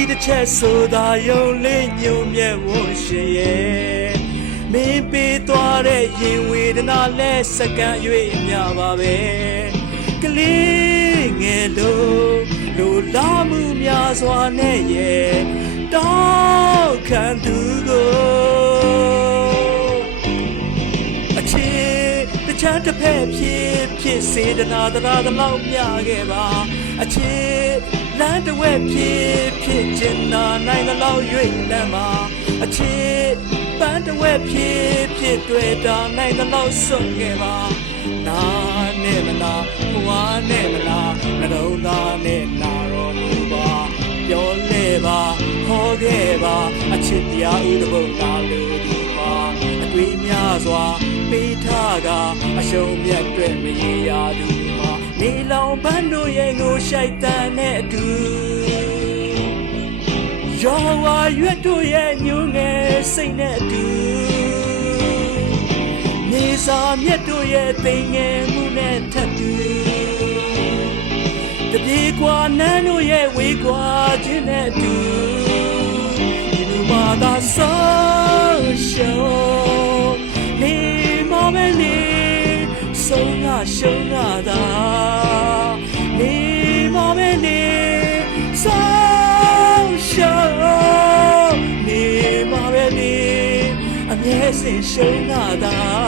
ရှိတစ်ချက်ဆိုတာယုံလင်းညုံမြဲဝွန်ရှိရဲ့မင်းပေးသွားတဲ့ရင်ဝေဒနာလဲစက္ကန့်၍အများပါပဲကလေးငယ်လို့လူလာမှုများစွာနဲ့ရဲ့တောင်းခံသူကိုအချေတချမ်းတစ်ဖက်ဖြစ်ဖြစ်စေတနာတရာတလောက်မြခဲ့ပါအချေ လမ်းတစ်ဝက်ဖြစ်ဖြစ်ကျင်နာနိုင်တဲ့လောက်၍လမ်းပါအချေပန်းတစ်ဝက်ဖြစ်ဖြစ်တွေ့တာနိုင်တဲ့လောက်စွန့်ခဲ့ပါနာနဲ့မလားဘဝနဲ့မလားနှလုံးသားနဲ့နာတော်မူပါပြောလဲပါဟောခဲ့ပါအချစ်တရားဥဒဘုံလာလို့ဒီပါအတွေ့များစွာပေးထားကအရှုံးမြတ်တွေ့မရေရာသူမှာ နေလောင်ပန်းတို့ရဲ့ငိုရှိုက်တန်တဲ့အတူရောဝါရွတ်တို့ရဲ့ညူငယ်စိတ်နဲ့အတူနေစာမြတ်တို့ရဲ့သိမ်ငယ်မှုနဲ့ထပ်တူတပြေကွာနန်းတို့ရဲ့ဝေကွာခြင်းနဲ့အတူဒီလူမသာဆုံးရှုံးနေမမလေးဆုံးငါရှုံးငါ အမြဲ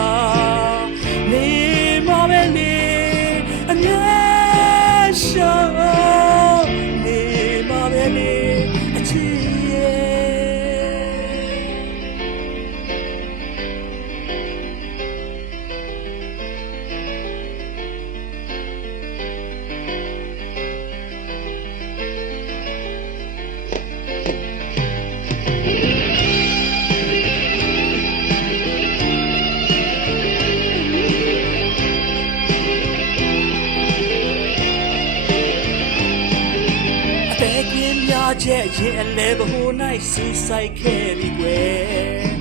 င်းများချက်ရင်အလဲဘိုး၌စူဆိုင်ခဲ့ပြီကွယ်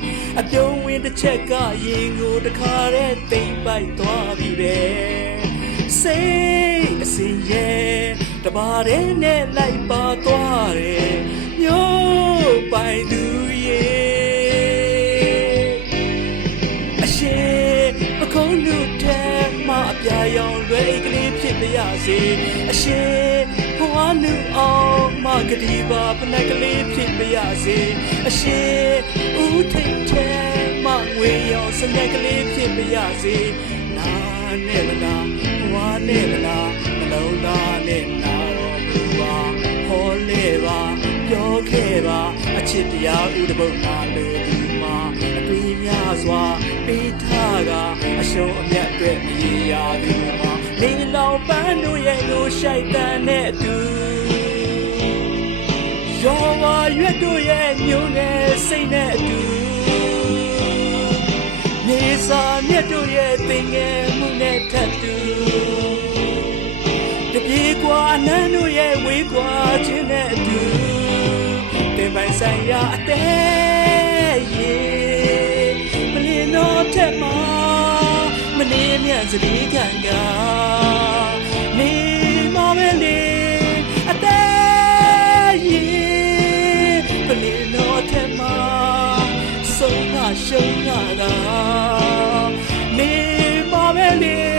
အပြုံးဝင်တစ်ချက်ကရင်ကိုတခါတည်းတိမ်ပိုက်သွားပြီပဲစိတ်အစင်ရဲ့တပါးတဲ့နဲ့လိုက်ပါသွားတယ်မျိုးပိုင်သူရဲ့အရှိပခုံးလူထဲမှအပြာရောင်လွယ်ကလေးဖြစ်ပါရစေအရှိ ဘဝနုအောင်မကတိပါဖနက်ကလေးဖြစ်ပါရစေအရှိဦးထိတ်ထဲမှငွေရောင်စနက်ကလေးဖြစ်ပါရစေနာနဲ့မနာဘဝနဲ့မနာမလုံးသားနဲ့နာတော်မူပါဟောလေပါပြောခဲ့ပါအချစ်တရားဥဒဘုံနာလို့ဒီမှာအတွေ့များစွာပေးထားကအရှုံးအမြတ်အတွက်မရေရာသူမှာ နေလောင်ပန်းတို့ရဲ့လိုရှိုက်တန်တဲ့အတူရောဝါရွတ်တို့ရဲ့ညုံနဲ့စိတ်နဲ့အတူနေစာမြတ်တို့ရဲ့သင်ငယ်မှုနဲ့ထပ်တူတပြေကွာနန်းတို့ရဲ့ဝေးကွာခြင်းနဲ့အတူတင်ပိုင်ဆိုင်ရာအသေး န်စတိခံကနေမပဲလေအသေးရင်ပလင်တော့ထမဆုံးကရှုံးရတာနေမပဲလေ